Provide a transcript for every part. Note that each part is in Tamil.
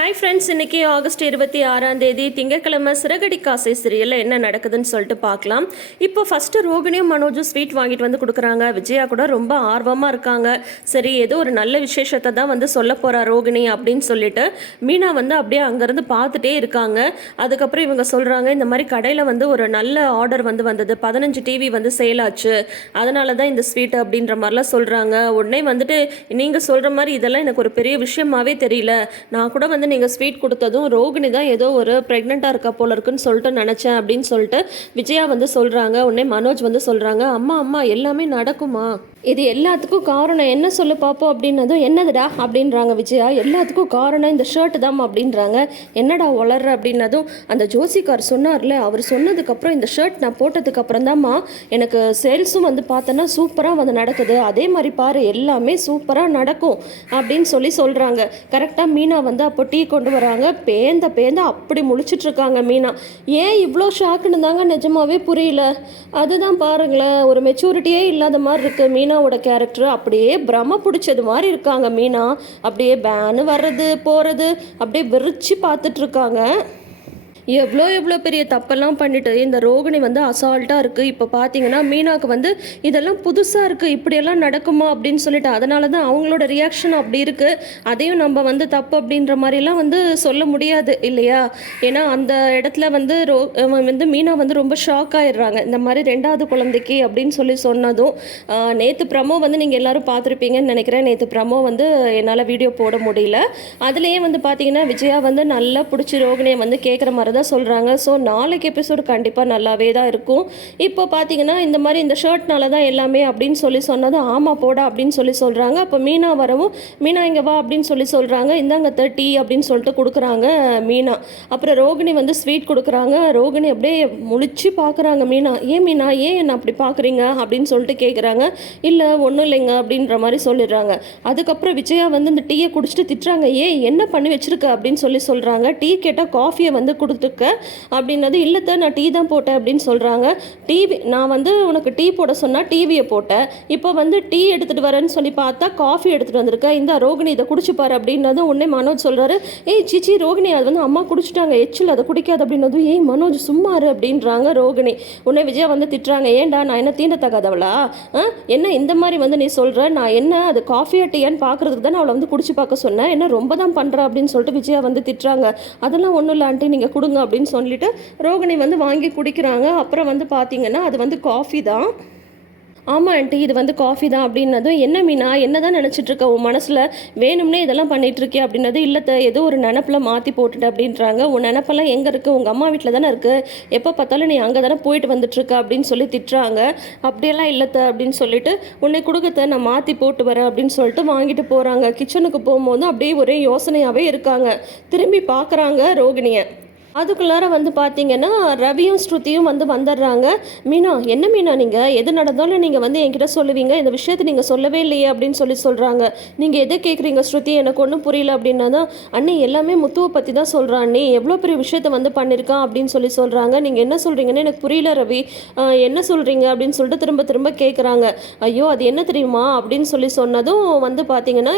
ஹாய் ஃப்ரெண்ட்ஸ் இன்னைக்கு ஆகஸ்ட் இருபத்தி ஆறாம் தேதி திங்கட்கிழமை சிறகடி காசை சிறியலில் என்ன நடக்குதுன்னு சொல்லிட்டு பார்க்கலாம். இப்போ ஃபஸ்ட்டு ரோகிணியும் மனோஜும் ஸ்வீட் வாங்கிட்டு வந்து கொடுக்குறாங்க. விஜயா கூட ரொம்ப ஆர்வமாக இருக்காங்க. சரி ஏதோ ஒரு நல்ல விசேஷத்தை தான் வந்து சொல்ல போகிறா ரோகிணி அப்படின்னு சொல்லிட்டு மீனா வந்து அப்படியே அங்கேருந்து பார்த்துட்டே இருக்காங்க. அதுக்கப்புறம் இவங்க சொல்கிறாங்க இந்த மாதிரி கடையில் வந்து ஒரு நல்ல ஆர்டர் வந்து வந்தது. பதினஞ்சு டிவி வந்து சேல் ஆச்சு. அதனால தான் இந்த ஸ்வீட் அப்படின்ற மாதிரிலாம் சொல்கிறாங்க உடனே வந்துட்டு நீங்கள் சொல்கிற மாதிரி இதெல்லாம் எனக்கு ஒரு பெரிய விஷயமாவே தெரியல. நான் கூட வந்து நீங்கள் ஸ்வீட் கொடுத்ததும் ரோகிணி தான் ஏதோ ஒரு ப்ரெக்னெண்ட்டாக இருக்கா போல இருக்குன்னு சொல்லிட்டு நினச்சேன் அப்படின்னு சொல்லிட்டு விஜயா வந்து சொல்கிறாங்க உடனே மனோஜ் வந்து சொல்கிறாங்க அம்மா அம்மா எல்லாமே நடக்குமா? இது எல்லாத்துக்கும் காரணம் என்ன சொல்லு பார்ப்போம் அப்படின்னதும் என்னதுடா அப்படின்றாங்க விஜயா. எல்லாத்துக்கும் காரணம் இந்த ஷர்ட் தான் அப்படின்றாங்க. என்னடா வளர்ற அப்படின்னதும் அந்த ஜோசிக்கார் சொன்னார்ல அவர் சொன்னதுக்கப்புறம் இந்த ஷர்ட் நான் போட்டதுக்கு அப்புறம் தான்மா எனக்கு சேல்ஸும் வந்து பார்த்தோன்னா சூப்பராக வந்து நடக்குது. அதே மாதிரி பாரு எல்லாமே சூப்பராக நடக்கும் அப்படின்னு சொல்லி சொல்கிறாங்க கரெக்டாக மீனா வந்து அப்போ டீ கொண்டு வராங்க. பேந்த பேந்த அப்படி முழிச்சிட்ருக்காங்க மீனா. ஏன் இவ்வளோ ஷாக்குன்னு தாங்க நிஜமாவே புரியல. அதுதான் பாருங்களேன் ஒரு மெச்சூரிட்டியே இல்லாத மாதிரி இருக்குது மீனா. மீனாவோட கேரக்டர் அப்படியே பிரம பிடிச்சது மாதிரி இருக்காங்க. மீனா அப்படியே பேனு வர்றது போகிறது அப்படியே விரிச்சு பார்த்துட்டு இருக்காங்க. எவ்வளோ எவ்வளோ பெரிய தப்பெல்லாம் பண்ணிட்டு இந்த ரோகிணி வந்து அசால்ட்டாக இருக்குது இப்போ பார்த்தீங்கன்னா மீனாக்கு வந்து இதெல்லாம் புதுசாக இருக்குது இப்படியெல்லாம் நடக்குமா அப்படின்னு சொல்லிட்டு அதனால தான் அவங்களோட ரியாக்ஷன் அப்படி இருக்குது அதையும் நம்ம வந்து தப்பு அப்படின்ற மாதிரிலாம் வந்து சொல்ல முடியாது இல்லையா? ஏன்னா அந்த இடத்துல வந்து ரோ வந்து மீனா வந்து ரொம்ப ஷாக் ஆயிடுறாங்க. இந்த மாதிரி ரெண்டாவது குழந்தைக்கு அப்படின்னு சொல்லி சொன்னதும் நேற்று ப்ரமோ வந்து நீங்கள் எல்லோரும் பார்த்துருப்பீங்கன்னு நினைக்கிறேன். நேற்று பிரமோ வந்து என்னால் வீடியோ போட முடியல. அதுலேயே வந்து பார்த்தீங்கன்னா விஜயா வந்து நல்லா பிடிச்சி ரோகிணியை வந்து கேட்குற மாதிரி தான் சொல்கிறாங்க ஸோ நாளைக்கு எபிசோடு கண்டிப்பாக நல்லாவே தான் இருக்கும். இப்போ பார்த்தீங்கன்னா இந்த மாதிரி இந்த ஷர்ட்னால தான் எல்லாமே அப்படின்னு சொல்லி சொன்னது ஆமாம் போடா அப்படின்னு சொல்லி சொல்கிறாங்க அப்போ மீனா வரவும் மீனா இங்கே வா அப்படின்னு சொல்லி சொல்கிறாங்க இந்தாங்க டீ அப்படின்னு சொல்லிட்டு கொடுக்குறாங்க மீனா. அப்புறம் ரோகிணி வந்து ஸ்வீட் கொடுக்குறாங்க. ரோகிணி அப்படியே முழிச்சு பார்க்குறாங்க மீனா ஏன் மீனா ஏன் என்ன அப்படி பார்க்குறீங்க அப்படின்னு சொல்லிட்டு கேட்குறாங்க இல்லை ஒன்றும் இல்லைங்க அப்படின்ற மாதிரி சொல்லிடுறாங்க. அதுக்கப்புறம் விஜயா வந்து இந்த டீயை குடிச்சிட்டு திட்டுறாங்க ஏன் என்ன பண்ணி வச்சிருக்க? அப்படின்னு சொல்லி சொல்கிறாங்க டீ கேட்டால் காஃபியை வந்து கொடுத்து இருக்க. அப்படின்னது இல்லைத்த நான் டீ தான் போட்டேன் அப்படின்னு சொல்கிறாங்க டிவி நான் வந்து உனக்கு டீ போட சொன்னால் டிவியை போட்டேன் இப்போ வந்து டீ எடுத்துகிட்டு வரேன்னு சொல்லி பார்த்தா காஃபி எடுத்துகிட்டு வந்திருக்கேன் இந்த ரோகிணி இதை குடிச்சு பாரு அப்படின்னதும் உடனே மனோஜ் சொல்கிறாரு ஏய் சிச்சி ரோகிணி அது வந்து அம்மா குடிச்சிட்டாங்க. எச்சில் அதை குடிக்காது அப்படின்னதும் ஏய் மனோஜ் சும்மாரு அப்படின்றாங்க ரோகிணி. உடனே விஜயா வந்து திட்டுறாங்க. ஏன்டா நான் என்ன தீண்டத்தகாதவளா ஆ? என்ன இந்த மாதிரி வந்து நீ சொல்கிற நான் என்ன அது காஃபியா டீயான்னு பார்க்குறதுக்கு தான் அவளை வந்து குடிச்சு பார்க்க சொன்னேன். என்ன ரொம்ப தான் பண்ணுறா அப்படின்னு சொல்லிட்டு விஜயா வந்து திட்டுறாங்க. அதெல்லாம் ஒன்றும் இல்லை ஆண்டி. நீங்கள் கொடுங்க. அப்படின்னு சொல்லிட்டு ரோகிணி வந்து வாங்கி குடிக்கிறாங்க. அப்புறம் வந்து பார்த்தீங்கன்னா அது வந்து காஃபி தான். ஆமாம் ஆண்டி இது வந்து காஃபி தான் அப்படின்னதும் என்ன மீனா என்ன தான் நினச்சிட்டு இருக்க உன் மனசில் வேணும்னே இதெல்லாம் பண்ணிகிட்ருக்கே அப்படின்னது இல்லத்த ஏதோ ஒரு நினப்பில் மாற்றி போட்டுட்டு அப்படின்றாங்க. உன் நினப்பெல்லாம் எங்கே இருக்குது உங்கள் அம்மா வீட்டில் தானே இருக்குது எப்போ பார்த்தாலும் நீ அங்கே தானே போயிட்டு வந்துட்டுருக்க அப்படின்னு சொல்லி திட்டுறாங்க. அப்படியெல்லாம் இல்லத்த அப்படின்னு சொல்லிட்டு உன்னை கொடுக்கத்த நான் மாற்றி போட்டு வரேன் அப்படின்னு சொல்லிட்டு வாங்கிட்டு போகிறாங்க கிச்சனுக்கு போகும்போது அப்படியே ஒரே யோசனையாகவே இருக்காங்க. திரும்பி பார்க்குறாங்க ரோகிணியை. அதுக்குள்ளார வந்து பார்த்தீங்கன்னா ரவியும் ஸ்ருதியும் வந்து வந்துடுறாங்க. மீனா என்ன மீனா நீங்கள் எது நடந்தாலும் நீங்கள் வந்து என்கிட்ட சொல்லுவீங்க. இந்த விஷயத்தை நீங்கள் சொல்லவே இல்லையே அப்படின்னு சொல்லி சொல்கிறாங்க நீங்கள் எதை கேட்குறீங்க ஸ்ருதி? எனக்கு ஒன்றும் புரியல அப்படின்னா தான் அண்ணி எல்லாமே முத்துவை பற்றி தான் சொல்கிறான் அண்ணி. எவ்வளோ பெரிய விஷயத்த வந்து பண்ணியிருக்கான் அப்படின்னு சொல்லி சொல்கிறாங்க நீங்கள் என்ன சொல்கிறீங்கன்னு எனக்கு புரியல ரவி. என்ன சொல்கிறீங்க அப்படின்னு சொல்லிட்டு திரும்ப திரும்ப கேட்குறாங்க ஐயோ அது என்ன தெரியுமா அப்படின்னு சொல்லி சொன்னதும் வந்து பார்த்தீங்கன்னா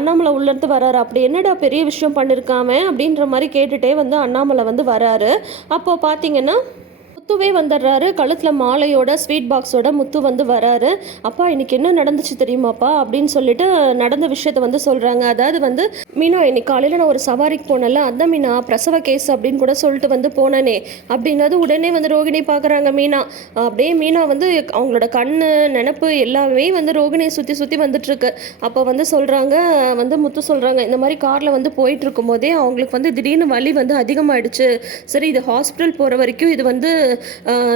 அண்ணாமலை உள்ளேருந்து வராரு. அப்படி என்னடா பெரிய விஷயம் பண்ணியிருக்காம அப்படின்ற மாதிரி கேட்டுகிட்டே வந்து அண்ணா அண்ணாமலை வந்து வராரு. அப்போ பார்த்தீங்கன்னா முத்துவே வந்துடுறாரு. கழுத்தில் மாலையோட ஸ்வீட் பாக்ஸோட முத்து வந்து வராரு. அப்பா இன்னைக்கு என்ன நடந்துச்சு தெரியுமாப்பா? அப்படின்னு சொல்லிட்டு நடந்த விஷயத்த வந்து சொல்கிறாங்க அதாவது வந்து மீனா இன்னைக்கு காலையில் நான் ஒரு சவாரிக்கு போனேன்ல. அதான் மீனா பிரசவ கேஸ் அப்படின்னு கூட சொல்லிட்டு வந்து போனேனே. அப்படின்னது உடனே வந்து ரோகிணி பார்க்குறாங்க மீனா. அப்படியே மீனா வந்து அவங்களோட கண்ணு நினப்பு எல்லாமே வந்து ரோகிணியை சுற்றி சுற்றி வந்துட்டுருக்கு. அப்போ வந்து சொல்கிறாங்க வந்து முத்து சொல்கிறாங்க இந்த மாதிரி காரில் வந்து போயிட்டு இருக்கும்போதே அவங்களுக்கு வந்து திடீர்னு வலி வந்து அதிகமாகிடுச்சு சரி இது ஹாஸ்பிட்டல் போகிற வரைக்கும் இது வந்து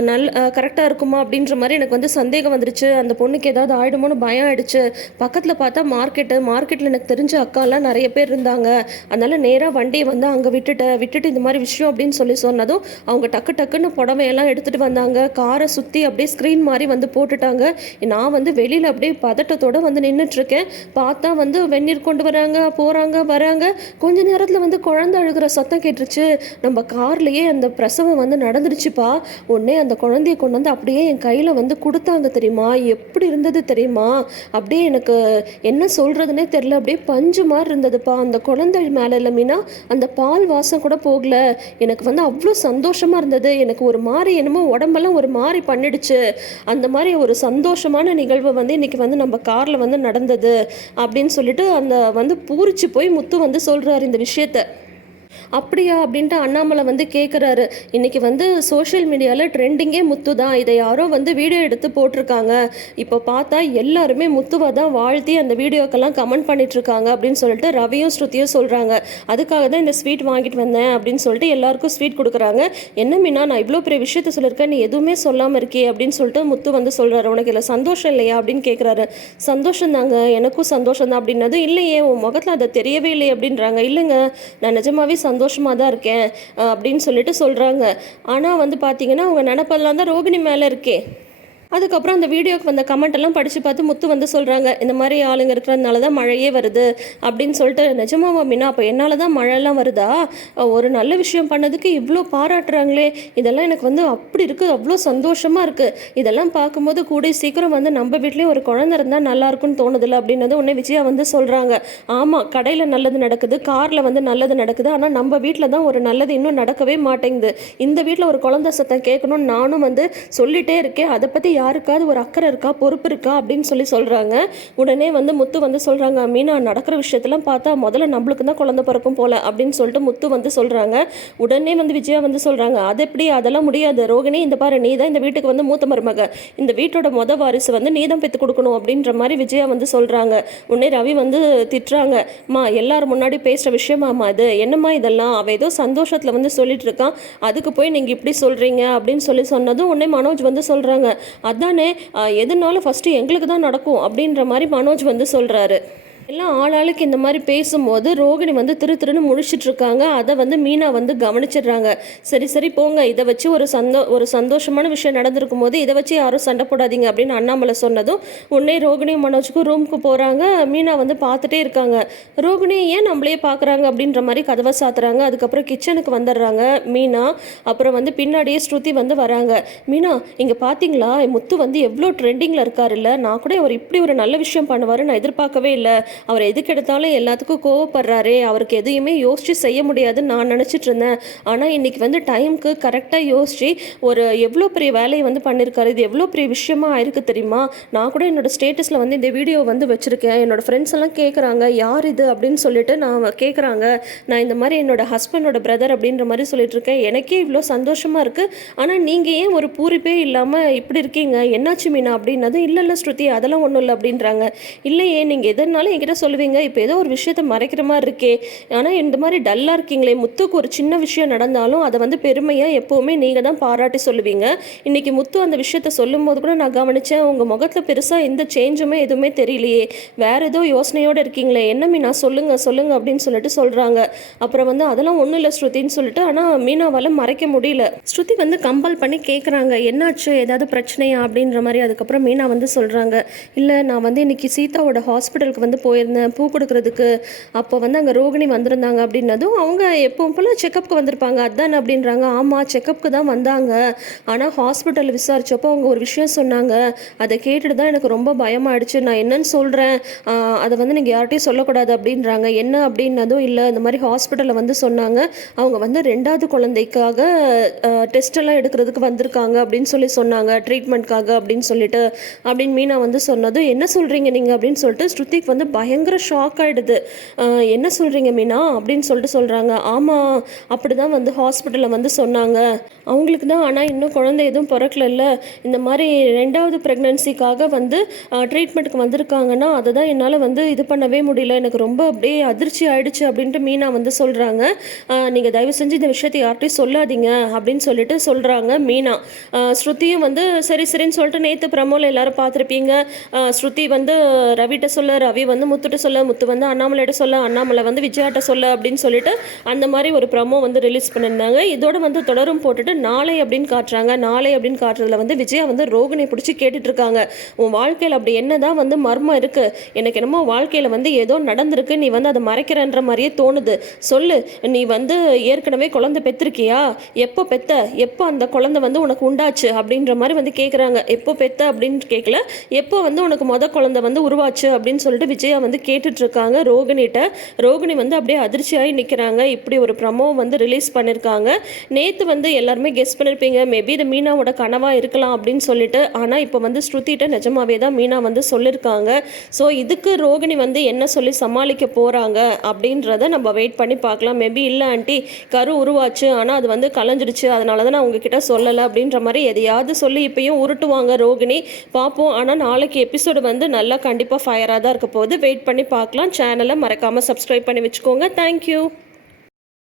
நல் கரெக்டாக இருக்குமா அப்படின்ற மாதிரி எனக்கு வந்து சந்தேகம் வந்துருச்சு. அந்த பொண்ணுக்கு ஏதாவது ஆயிடுமோன்னு பயம் ஆயிடுச்சு. பக்கத்தில் பார்த்தா மார்க்கெட்டு மார்க்கெட்டில் எனக்கு தெரிஞ்ச அக்காலாம் நிறைய பேர் இருந்தாங்க. அதனால் நேராக வண்டியை வந்து அங்கே விட்டுட்டேன் விட்டுட்டு இந்த மாதிரி விஷயம் அப்படின்னு சொல்லி சொன்னதும் அவங்க டக்கு டக்குன்னு புடவையெல்லாம் எடுத்துகிட்டு வந்தாங்க. காரை சுற்றி அப்படியே ஸ்க்ரீன் மாதிரி வந்து போட்டுட்டாங்க. நான் வந்து வெளியில் அப்படியே பதட்டத்தோட வந்து நின்றுட்டுருக்கேன் பார்த்தா வந்து வெந்நீர் கொண்டு வராங்க போகிறாங்க வராங்க. கொஞ்ச நேரத்தில் வந்து குழந்தை அழுகிற சத்தம் கேட்டுருச்சு. நம்ம கார்லேயே அந்த பிரசவம் வந்து நடந்துருச்சுப்பா. உடனே அந்த குழந்தைய கொண்டு வந்து அப்படியே என் கையில் வந்து கொடுத்தாங்க தெரியுமா? எப்படி இருந்தது தெரியுமா? அப்படியே எனக்கு என்ன சொல்கிறதுனே தெரில அப்படியே பஞ்சு மாதிரி இருந்ததுப்பா. அந்த குழந்தை மேலே இல்லை மீனா அந்த பால் வாசம் கூட போகல. எனக்கு வந்து அவ்வளோ சந்தோஷமாக இருந்தது. எனக்கு ஒரு மாதிரி என்னமோ உடம்பெல்லாம் ஒரு மாதிரி பண்ணிடுச்சு. அந்த மாதிரி ஒரு சந்தோஷமான நிகழ்வு வந்து இன்னைக்கு வந்து நம்ம காரில் வந்து நடந்தது அப்படின்னு சொல்லிட்டு அந்த வந்து பூரிச்சு போய் முத்து வந்து சொல்கிறாரு இந்த விஷயத்தை. அப்படியா அப்படின்ட்டு அண்ணாமலை வந்து கேட்குறாரு இன்னைக்கு வந்து சோஷியல் மீடியாவில் ட்ரெண்டிங்கே முத்து தான் இதை யாரோ வந்து வீடியோ எடுத்து போட்டிருக்காங்க. இப்போ பார்த்தா எல்லாருமே முத்துவை தான் வாழ்த்தி அந்த வீடியோக்கெல்லாம் கமெண்ட் பண்ணிட்டு இருக்காங்க அப்படின்னு சொல்லிட்டு ரவியும் ஸ்ருதியும் சொல்கிறாங்க அதுக்காக தான் இந்த ஸ்வீட் வாங்கிட்டு வந்தேன் அப்படின்னு சொல்லிட்டு எல்லாருக்கும் ஸ்வீட் கொடுக்குறாங்க. என்ன மீனா நான் இவ்வளோ பெரிய விஷயத்த சொல்லியிருக்கேன். நீ எதுவுமே சொல்லாமல் இருக்கே அப்படின்னு சொல்லிட்டு முத்து வந்து சொல்கிறாரு உனக்கு இல்லை சந்தோஷம் இல்லையா அப்படின்னு கேட்குறாரு சந்தோஷம் தாங்க. எனக்கும் சந்தோஷம் தான் அப்படின்னதும் இல்லையே உன் முகத்தில் அதை தெரியவே இல்லை அப்படின்றாங்க. இல்லைங்க. நான் நிஜமாவே சந்தோஷமாக தான் இருக்கேன் அப்படின்னு சொல்லிட்டு சொல்கிறாங்க ஆனால் வந்து பார்த்தீங்கன்னா அவங்க நினப்பெல்லாம் தான் ரோகிணி மேலே இருக்கே. அதுக்கப்புறம் அந்த வீடியோக்கு வந்த கமெண்ட் எல்லாம் படித்து பார்த்து முத்து வந்து சொல்கிறாங்க இந்த மாதிரி ஆளுங்க இருக்கிறதுனால தான் மழையே வருது அப்படின்னு சொல்லிட்டு நிஜமாவா மீனா அப்போ என்னால் தான் மழைலாம் வருதா? ஒரு நல்ல விஷயம் பண்ணதுக்கு இவ்வளோ பாராட்டுறாங்களே இதெல்லாம் எனக்கு வந்து அப்படி இருக்குது அவ்வளோ சந்தோஷமாக இருக்குது இதெல்லாம் பார்க்கும்போது கூட சீக்கிரம் வந்து நம்ம வீட்லேயும் ஒரு குழந்தை இருந்தால் நல்லா இருக்கும்னு தோணுதில்ல அப்படின்னது உடனே விஜயா வந்து சொல்கிறாங்க ஆமாம் கடையில் நல்லது நடக்குது காரில் வந்து நல்லது நடக்குது ஆனால் நம்ம வீட்டில் தான் ஒரு நல்லது இன்னும் நடக்கவே மாட்டேங்குது. இந்த வீட்டில் ஒரு குழந்தை சத்தம் கேட்கணும்னு நானும் வந்து சொல்லிட்டே இருக்கேன். அதை பற்றி யாருக்காவது ஒரு அக்கறை இருக்கா பொறுப்பு இருக்கா அப்படின்னு சொல்லி சொல்கிறாங்க உடனே வந்து முத்து வந்து சொல்கிறாங்க மீனா நடக்கிற விஷயத்தெல்லாம் பார்த்தா முதல்ல நம்மளுக்கு தான் குழந்தை பிறக்கும் போல அப்படின்னு சொல்லிட்டு முத்து வந்து சொல்கிறாங்க உடனே வந்து விஜயா வந்து சொல்கிறாங்க அது எப்படி? அதெல்லாம் முடியாது. ரோகிணி இந்த பாரு நீ தான் இந்த வீட்டுக்கு வந்து மூத்த மருமக. இந்த வீட்டோட மொத வாரிசு வந்து நீ தான் பெற்று கொடுக்கணும் அப்படின்ற மாதிரி விஜயா வந்து சொல்கிறாங்க உடனே ரவி வந்து திட்டுறாங்க மா எல்லாரும் முன்னாடி பேசுகிற விஷயமாம்மா அது என்னம்மா இதெல்லாம்? அவள் ஏதோ சந்தோஷத்தில் வந்து சொல்லிட்டு இருக்கான் அதுக்கு போய் நீங்கள் இப்படி சொல்கிறீங்க அப்படின்னு சொல்லி சொன்னதும் உடனே மனோஜ் வந்து சொல்கிறாங்க அதானே எதுனாலும் ஃபஸ்ட்டு எங்களுக்கு தான் நடக்கும் அப்படின்ற மாதிரி மனோஜ் வந்து சொல்கிறாரு எல்லாம் ஆளாளுக்கு இந்த மாதிரி பேசும்போது ரோகிணி வந்து திரு திருன்னு முழிச்சிட்டு இருக்காங்க அதை வந்து மீனா வந்து கவனிச்சிடுறாங்க. சரி சரி போங்க. இதை வச்சு ஒரு சந்தோ ஒரு சந்தோஷமான விஷயம் நடந்திருக்கும் போது இதை வச்சு யாரும் சண்டை போடாதீங்க அப்படின்னு அண்ணாமலை சொன்னதும் உடனே ரோகிணியும் மனோஜுக்கும் ரூமுக்கு போகிறாங்க மீனா வந்து பார்த்துட்டே இருக்காங்க. ரோகிணி ஏன் நம்மளே பார்க்குறாங்க அப்படின்ற மாதிரி கதவை சாத்துறாங்க. அதுக்கப்புறம் கிச்சனுக்கு வந்துடுறாங்க மீனா. அப்புறம் வந்து பின்னாடியே ஸ்ருதி வந்து வராங்க. மீனா இங்கே பார்த்தீங்களா முத்து வந்து எவ்வளோ ட்ரெண்டிங்கில் இருக்காருல்ல. நான் கூட அவர் இப்படி ஒரு நல்ல விஷயம் பண்ணுவார் நான் எதிர்பார்க்கவே இல்லை. அவர் எதுக்கு எடுத்தாலும் எல்லாத்துக்கும் கோவப்படுறாரே. அவருக்கு எதையுமே யோசிச்சு செய்ய முடியாதுன்னு நான் நினச்சிட்டு இருந்தேன். ஆனால் இன்னைக்கு வந்து டைம்க்கு கரெக்டாக யோசிச்சு ஒரு எவ்வளோ பெரிய வேலையை வந்து பண்ணியிருக்காரு இது எவ்வளோ பெரிய விஷயமா ஆயிருக்கு தெரியுமா? நான் கூட என்னோட ஸ்டேட்டஸில் வந்து இந்த வீடியோ வந்து வச்சுருக்கேன். என்னோடய ஃப்ரெண்ட்ஸ் எல்லாம் கேட்குறாங்க யார் இது? அப்படின்னு சொல்லிட்டு நான் கேட்குறாங்க நான் இந்த மாதிரி என்னோட ஹஸ்பண்டோட பிரதர் அப்படின்ற மாதிரி சொல்லிட்டு இருக்கேன். எனக்கே இவ்வளோ சந்தோஷமாக இருக்குது ஆனால் நீங்கள் ஏன் ஒரு பூரிப்பே இல்லாமல் இப்படி இருக்கீங்க? என்னாச்சு மீனா? அப்படின்னதும் இல்லை இல்லை ஸ்ருதி அதெல்லாம் ஒன்றும் இல்லை அப்படின்றாங்க. இல்லையே நீங்கள் எதனாலும் என்கிட்ட சொல்லுவீங்க இப்போ ஏதோ ஒரு விஷயத்த மறைக்கிற மாதிரி இருக்கே. ஆனால் இந்த மாதிரி டல்லாக இருக்கீங்களே முத்துக்கு ஒரு சின்ன விஷயம் நடந்தாலும் அதை வந்து பெருமையாக எப்போவுமே நீங்கள் தான் பாராட்டி சொல்லுவீங்க. இன்றைக்கி முத்து அந்த விஷயத்த சொல்லும்போது கூட நான் கவனித்தேன் உங்கள் முகத்தில் பெருசாக எந்த சேஞ்சுமே எதுவுமே தெரியலையே. வேறு ஏதோ யோசனையோடு இருக்கீங்களே என்ன மீனா சொல்லுங்க சொல்லுங்க அப்படின்னு சொல்லிட்டு சொல்கிறாங்க அப்புறம் வந்து அதெல்லாம் ஒன்றும் இல்லை ஸ்ருதின்னு சொல்லிட்டு ஆனால் மீனாவால் மறைக்க முடியல. ஸ்ருதி வந்து கம்பல் பண்ணி கேட்குறாங்க என்னாச்சு? ஏதாவது பிரச்சனையா? அப்படின்ற மாதிரி அதுக்கப்புறம் மீனா வந்து சொல்கிறாங்க இல்லை நான் வந்து இன்னைக்கு சீதாவோட ஹாஸ்பிட்டலுக்கு வந்து போய் போயிருந்தேன் பூ கொடுக்கறதுக்கு. அப்போ வந்து அங்கே ரோகிணி வந்திருந்தாங்க அப்படின்னதும் அவங்க எப்பவும் போல் செக்கப்புக்கு வந்திருப்பாங்க. அதான் அப்படின்றாங்க. ஆமாம் செக்கப்புக்கு தான் வந்தாங்க. ஆனால் ஹாஸ்பிட்டலில் விசாரிச்சப்போ அவங்க ஒரு விஷயம் சொன்னாங்க. அதை கேட்டுட்டு தான் எனக்கு ரொம்ப பயமாயிடுச்சு. நான் என்னன்னு சொல்கிறேன் அதை வந்து நீங்கள் யார்கிட்டையும் சொல்லக்கூடாது அப்படின்றாங்க. என்ன அப்படின்னதும் இல்லை. இந்த மாதிரி ஹாஸ்பிட்டலில் வந்து சொன்னாங்க. அவங்க வந்து ரெண்டாவது குழந்தைக்காக டெஸ்ட்டெல்லாம் எடுக்கிறதுக்கு வந்திருக்காங்க அப்படின்னு சொல்லி சொன்னாங்க. ட்ரீட்மெண்ட்காக அப்படின்னு சொல்லிட்டு. அப்படின்னு மீனா வந்து சொன்னதும் என்ன சொல்கிறீங்க நீங்கள் அப்படின்னு சொல்லிட்டு ஸ்ருதிக் வந்து பயங்கர ஷாக் ஆகிடுது என்ன சொல்கிறீங்க மீனா? அப்படின்னு சொல்லிட்டு சொல்கிறாங்க ஆமாம் அப்படி தான் வந்து ஹாஸ்பிட்டலில் வந்து சொன்னாங்க. அவங்களுக்கு தான் ஆனால் இன்னும் குழந்தை எதுவும் பிறக்கலல்ல. இந்த மாதிரி ரெண்டாவது ப்ரெக்னன்சிக்காக வந்து ட்ரீட்மெண்ட்டுக்கு வந்திருக்காங்கன்னா அதை தான் என்னால் வந்து இது பண்ணவே முடியல. எனக்கு ரொம்ப அப்படியே அதிர்ச்சி ஆயிடுச்சு அப்படின்ட்டு மீனா வந்து சொல்கிறாங்க நீங்கள் தயவு செஞ்சு இந்த விஷயத்தை யார்கிட்டையும் சொல்லாதீங்க அப்படின்னு சொல்லிட்டு சொல்கிறாங்க மீனா. ஸ்ருதியும் வந்து சரி சரின்னு சொல்லிட்டு நேற்று பிரமோல எல்லாரும் பார்த்துருப்பீங்க. ஸ்ருதி வந்து ரவிட்ட சொல்ல ரவி வந்து முத்துட்டு சொல்ல முத்து வந்து அண்ணாமலையிட்ட சொல்ல அண்ணாமலை வந்து விஜயாட்ட சொல்ல அப்படின்னு சொல்லிட்டு அந்த மாதிரி ஒரு ப்ரமோ வந்து ரிலீஸ் பண்ணியிருந்தாங்க. இதோட வந்து தொடரும் போட்டுட்டு நாளை அப்படின்னு காட்டுறாங்க. நாளை அப்படின்னு காட்டுறதுல வந்து விஜயா வந்து ரோகிணி பிடிச்சி கேட்டுட்டு இருக்காங்க. உன் வாழ்க்கையில் அப்படி என்னதான் வந்து மர்மம் இருக்கு. எனக்கு என்னமோ வாழ்க்கையில் வந்து ஏதோ நடந்திருக்கு. நீ வந்து அதை மறைக்கிறன்ற மாதிரியே தோணுது. சொல்லு. நீ வந்து ஏற்கனவே குழந்தை பெற்றிருக்கியா? எப்போ பெத்த? எப்போ அந்த குழந்தை வந்து உனக்கு உண்டாச்சு? அப்படின்ற மாதிரி வந்து கேட்குறாங்க எப்போ பெத்த அப்படின்னு கேட்கல எப்போ வந்து உனக்கு மொதல் குழந்தை வந்து உருவாச்சு அப்படின்னு சொல்லிட்டு விஜயா வந்து கேட்டுட்ருக்காங்க. ரோகிணிகிட்ட ரோகிணி வந்து அப்படியே அதிர்ச்சியாகி நிற்கிறாங்க இப்படி ஒரு ப்ரமோ வந்து ரிலீஸ் பண்ணியிருக்காங்க நேற்று வந்து எல்லாருமே கெஸ் பண்ணியிருப்பீங்க மேபி இது மீனாவோட கனவாக இருக்கலாம் அப்படின்னு சொல்லிட்டு. ஆனால் இப்போ வந்து ஸ்ருதிகிட்ட நிஜமாவே தான் மீனா வந்து சொல்லியிருக்காங்க ஸோ இதுக்கு ரோகிணி வந்து என்ன சொல்லி சமாளிக்க போகிறாங்க அப்படின்றத நம்ம வெயிட் பண்ணி பார்க்கலாம். மேபி இல்லை ஆண்டி கரு உருவாச்சு. ஆனால் அது வந்து கலைஞ்சிடுச்சு அதனால தான் நான் உங்ககிட்ட சொல்லலை அப்படின்ற மாதிரி எதையாவது சொல்லி இப்பயும் உருட்டுவாங்க ரோகிணி. பார்ப்போம். ஆனால் நாளைக்கு எபிசோடு வந்து நல்லா கண்டிப்பாக ஃபயராக தான் இருக்க போகுது. வெயிட் பண்ணி பார்க்கலாம். சேனலை மறக்காமல் சப்ஸ்கிரைப் பண்ணி வச்சுக்கோங்க. தேங்க்யூ